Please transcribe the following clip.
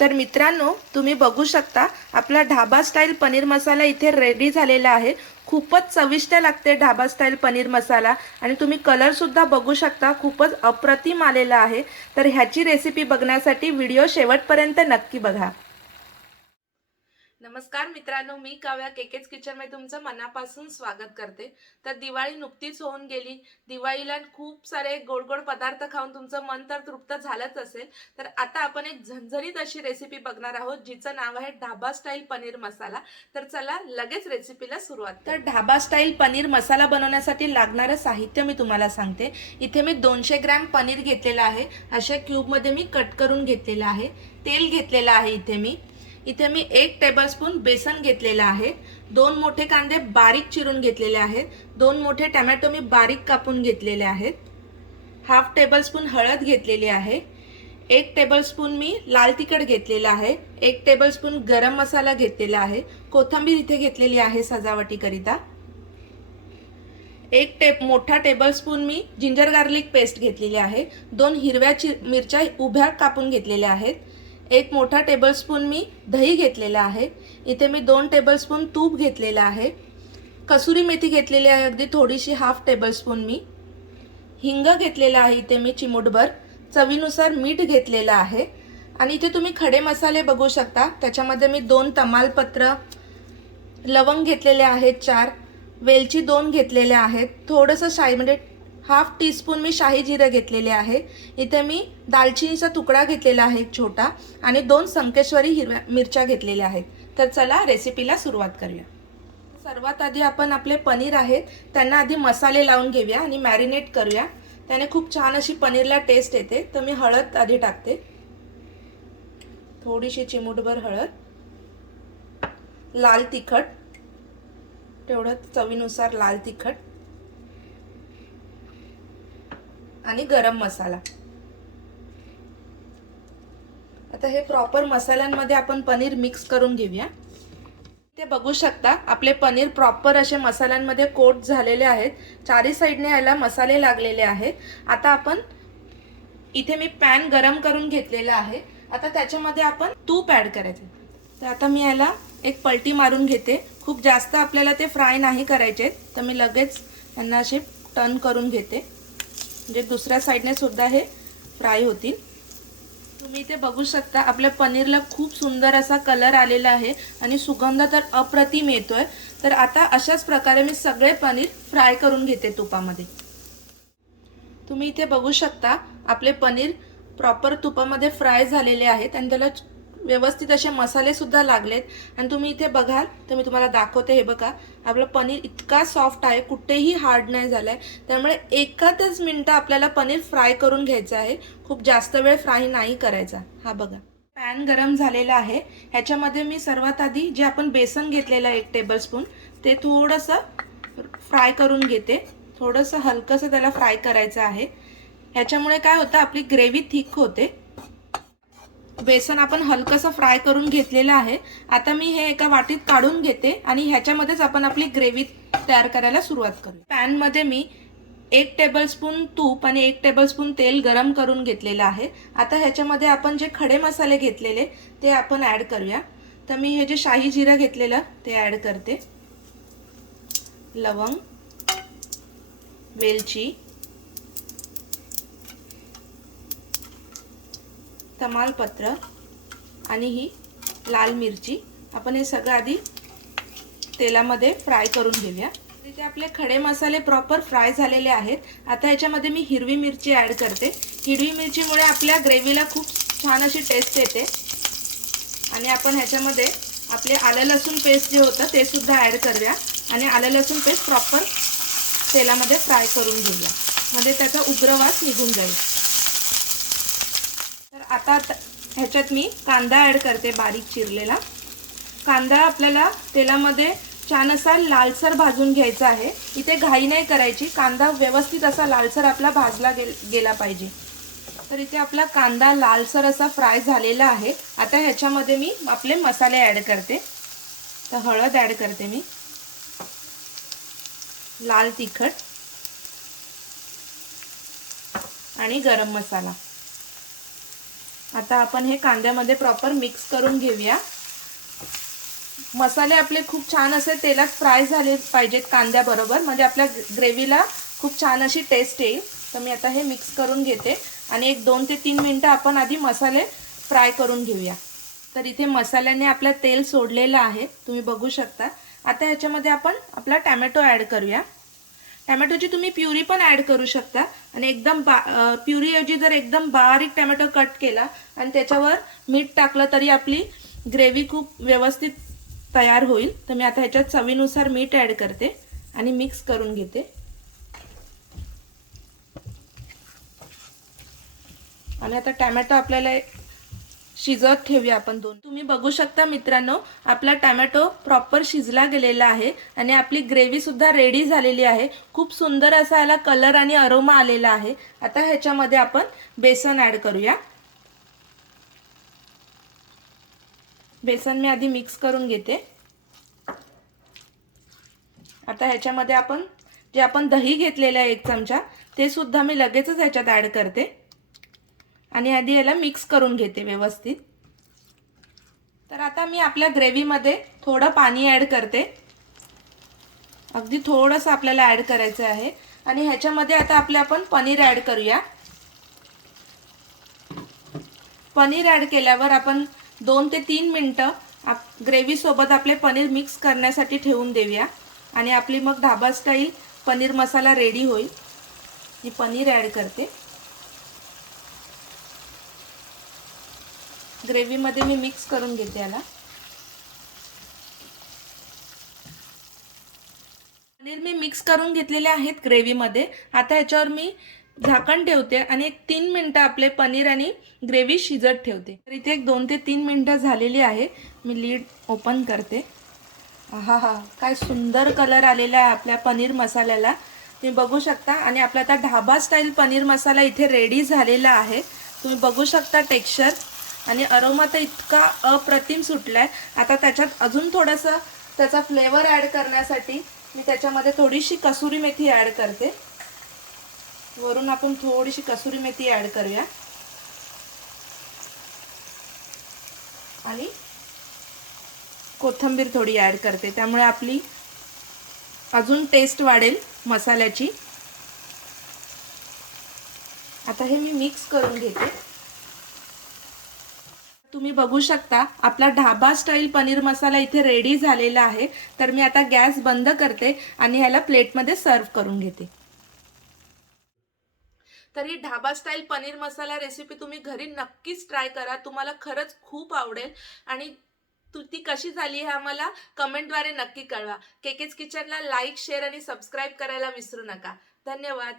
तर मित्रांनो, तुम्ही बघू शकता आपला ढाबा स्टाईल पनीर मसाला इथे रेडी झालेला आहे। खूपच चविष्ट लागते ढाबा स्टाईल पनीर मसाला आणि तुम्ही कलर सुद्धा बघू शकता, खूपच अप्रतिम आलेला आहे। तर ह्याची रेसिपी बघण्यासाठी व्हिडिओ शेवटपर्यंत नक्की बघा। नमस्कार मित्रांनो, मी काव्या केकेच किचन मध्ये तुमचं मनापासून स्वागत करते। तर दिवाळी नुकतीच होऊन गेली। दिवाळीला खूप सारे गोड गोड पदार्थ खाऊन तुमचं मन तर तृप्त झालंच असेल। तर आता आपण एक झणझणीत अशी रेसिपी बघणार आहोत, जिचं नाव आहे ढाबा स्टाईल पनीर मसाला। तर चला लगेच रेसिपीला सुरुवात करू। तर ढाबा स्टाईल पनीर मसाला बनवण्यासाठी लागणारे साहित्य मी तुम्हाला सांगते। इथे मी 200 ग्रॅम पनीर घेतलेला आहे, अशा क्यूब मध्ये मी कट करून घेतलेला आहे। तेल घेतलेला आहे इथे मी 1 टेबलस्पून बेसन घेतलेला आहे। 2 मोठे कांदे बारीक चिरून घेतलेले आहेत। 2 मोठे टोमॅटो मी बारीक कापून घेतलेले आहेत। हाफ टेबलस्पून हळद घेतलेली आहे। 1 टेबलस्पून मी लाल तिखट घेतलेला आहे। 1 टेबलस्पून गरम मसाला घेतलेला आहे। कोथिंबीर इथे घेतलेली आहे सजावटीकरिता। मोठा टेबलस्पून मी जिंजर गार्लिक पेस्ट घेतलेली आहे। 2 हिरव्या मिरच्या उभ्या कापून घेतलेल्या आहेत। 1 मोठा टेबलस्पून मी दही घेतलेला आहे। इथे मी 2 टेबलस्पून तूप घेतलेला आहे। कसुरी मेथी घेतलेली आहे अगदी थोडीशी, हाफ टेबलस्पून मी हिंग घेतलेला आहे इथे मी चिमूटभर। चवीनुसार मीठ घेतलेला आहे। आणि इथे तुम्ही खडे मसाले बघू शकता, त्याच्यामध्ये मी 2 तमालपत्र, लवंग घेतलेले आहेत 4, वेलची 2 घेतलेले आहेत, थोडंसं शाही म्हणजे हाफ टीस्पून मी शाही जिरे घेतलेले आहे। इथे मी दालचिनीचा तुकडा घेतलेला आहे छोटा, आणि 2 संकेश्वरी हिरव्या मिरच्या घेतलेल्या आहेत। तर चला रेसिपीला सुरुवात करूया। सर्वात आधी आपण आपले पनीर आहेत त्यांना आधी मसाले लावून घेऊया आणि मॅरिनेट करूया, त्याने खूप छान अशी पनीरला टेस्ट येते। तर मी हळद आधी टाकते, थोडीशी चिमूटभर हळद, लाल तिखट तेवढं चवीनुसार लाल तिखट, आणि गरम मसाला। आता हे प्रॉपर मसाल्यांमध्ये आपण पनीर मिक्स करून घेऊया। ते बघू शकता आपले पनीर प्रॉपर असे मसाल्यांमध्ये कोट झालेले आहेत, चारी साइडने याला मसाले लागलेले आहेत। आता आपण इथे मी पॅन गरम करून घेतलेला आहे। आता त्याच्यामध्ये आपण तूप ऍड करायचे। तर आता मी याला एक पलटी मारून घेते। खूप जास्त आपल्याला ते फ्राय नाही करायचे, तर मी लगेच यांना असे टर्न करून घेते, म्हणजे दुसऱ्या साइडने सुद्धा हे फ्राय होतील। तुम्ही इथे बघू शकता आपल्या पनीरला खूप सुंदर असा कलर आलेला आहे आणि सुगंध तर अप्रतिम येतोय। तर आता अशाच प्रकारे मी सगळे पनीर फ्राय करून घेते तुपामध्ये। तुम्ही इथे बघू शकता आपले पनीर प्रॉपर तुपामध्ये फ्राय झालेले आहेत आणि त्याला व्यवस्थित असे मसाले सुद्धा लागलेत। आणि तुम्ही इथे बघाल तर मी तुम्हाला दाखवते, हे बघा आपलं पनीर इतका सॉफ्ट आहे, कुठेही हार्ड नाही झालाय। त्यामुळे एकाच मिनिटात आपल्याला पनीर फ्राय करून घ्यायचं आहे, खूप जास्त वेळ फ्राय नाही करायचा। हा बघा पॅन गरम झालेला आहे, ह्याच्यामध्ये मी सर्वात आधी जे आपण बेसन घेतलेलं 1 टेबलस्पून ते थोडंसं फ्राय करून घेते। थोडंसं हलकंसं त्याला फ्राय करायचं आहे, ह्याच्यामुळे काय होतं आपली ग्रेव्ही थिक होते। बेसन आपण हलकंसं फ्राय करून घेतलेलं आहे। आता मी हे एका वाटीत काढून घेते आणि ह्याच्यामध्येच आपण आपली ग्रेव्ही तयार करायला सुरुवात करू। पॅन मध्ये मी 1 टेबलस्पून तूप आणि 1 टेबलस्पून तेल गरम करून घेतलेलं आहे। आता ह्याच्यामध्ये आपण जे खडे मसाले घेतलेले ते आपण ऍड करूया। तर मी हे जे शाही जिरा घेतलेलं ते ऍड करते, लवंग, वेलची, तमालपत्र आणि ही लाल मिरची। आपण हे सगळं आधी तेलामध्ये फ्राय करून घेऊया। इथे आपले खडे मसाले प्रॉपर फ्राय झालेले आहेत। आता ह्याच्यामध्ये मी हिरवी मिरची ऍड करते। हिरवी मिरचीमुळे आपल्या ग्रेव्हीला खूप छान अशी टेस्ट येते। आणि आपण ह्याच्यामध्ये आपले आलं लसूण पेस्ट जे होतं ते सुद्धा ऍड करूया आणि आलं लसूण पेस्ट प्रॉपर तेलामध्ये फ्राय करून घेऊया, म्हणजे त्याचा उग्र वास निघून जाईल। तर आता ह्याच्यात मी कांदा ऍड करते, बारीक चिरलेला कांदा आपल्याला तेलामध्ये छान असा लालसर भाजून घ्यायचा आहे। इथे घाई नाही करायची, कांदा व्यवस्थित असा लालसर आपला भाजला गेला पाहिजे। तर इथे आपला कांदा लालसर असा फ्राय झालेला आहे। आता ह्याच्यामध्ये मी आपले मसाले ऍड करते। तर हळद ऍड करते मी, लाल तिखट आणि गरम मसाला। आता आपण हे कांद्यामध्ये प्रॉपर मिक्स करून घेऊया। मसाले आपले खूप छान असे तेलात फ्राय झाले पाहिजेत कांद्याबरोबर, म्हणजे आपल्या ग्रेव्हीला खूप छान अशी टेस्ट येईल। तर मी आता हे मिक्स करून घेते आणि एक 2 ते 3 मिनिटं आपण आधी मसाले फ्राय करून घेऊया। तर इथे मसाल्याने आपलं तेल सोडलेलं आहे, तुम्ही बघू शकता। आता ह्याच्यामध्ये आपण आपला टोमॅटो ॲड करूया। टोमॅटोची तुम्ही प्युरी पण ॲड करू शकता आणि एकदम प्युरीऐवजी जर एकदम बारीक टोमॅटो कट केला आणि त्याच्यावर मीठ टाकलं तरी आपली ग्रेव्ही खूप व्यवस्थित तयार होईल। तर मी आता ह्याच्यात चवीनुसार मीठ ॲड करते आणि मिक्स करून घेते। आणि आता टोमॅटो आपल्याला शिजत ठेवूया आपण दोन। तुम्ही बघू शकता मित्रांनो, आपला टोमॅटो प्रॉपर शिजला गेलेला आहे आणि आपली ग्रेव्ही सुद्धा रेडी झालेली आहे। खूप सुंदर असा याला कलर आणि अरोमा आलेला आहे। आता ह्याच्यामध्ये आपण बेसन ॲड करूया। बेसन मी आधी मिक्स करून घेते। आता ह्याच्यामध्ये आपण जे आपण दही घेतलेलं आहे 1 चमचा, ते सुद्धा मी लगेचच ह्याच्यात ॲड करते आणि आधी याला मिक्स करून घेते व्यवस्थित। तर आता मी आपल्या ग्रेव्हीमध्ये थोडं पाणी ॲड करते, अगदी थोडंसं आपल्याला ॲड करायचं आहे। आणि ह्याच्यामध्ये आता आपण पनीर ॲड करूया। पनीर ॲड केल्यावर आपण 2 ते 3 मिनिटं ग्रेव्ही सोबत आपले पनीर मिक्स करण्यासाठी ठेवून देऊया आणि आपली मग ढाबा स्टाईल पनीर मसाला रेडी होईल। मी पनीर ॲड करते। ग्रेव्हीमध्ये मी मिक्स करून घेते याला। पनीर मी मिक्स करून घेतलेले आहेत ग्रेव्हीमध्ये। आता ह्याच्यावर मी झाकण ठेवते आणि एक 3 मिनिटं आपले पनीर आणि ग्रेव्ही शिजत ठेवते। तर इथे एक 2 ते 3 मिनिटं झालेली आहे। मी लीड ओपन करते। आहा, काय सुंदर कलर आलेला आहे आपल्या पनीर मसाल्याला, तुम्ही बघू शकता। आणि आपला आता ढाबा स्टाईल पनीर मसाला इथे रेडी झालेला आहे। तुम्ही बघू शकता टेक्स्चर आणि अरोमा तर इतका अप्रतिम सुटलाय। आता त्याच्यात अजून थोडंसं त्याचा फ्लेवर ॲड करण्यासाठी मी त्याच्यामध्ये थोडीशी कसुरी मेथी ॲड करते। वरून आपण थोडीशी कसुरी मेथी ॲड करूया आणि कोथिंबीर थोडी ॲड करते, त्यामुळे आपली अजून टेस्ट वाढेल मसाल्याची। आता हे मी मिक्स करून घेते। तुम्ही बघू शकता आपला ढाबा स्टाईल पनीर मसाला इथे रेडी झालेला आहे। तर मी आता गॅस बंद करते आणि ह्याला प्लेटमध्ये सर्व करून घेते। तर ही ढाबा स्टाईल पनीर मसाला रेसिपी तुम्ही घरी नक्कीच ट्राय करा, तुम्हाला खरंच खूप आवडेल। आणि ती कशी झाली हे आम्हाला कमेंटद्वारे नक्की कळवा। केकेज किचनला लाईक, शेअर आणि सबस्क्राईब करायला विसरू नका। धन्यवाद।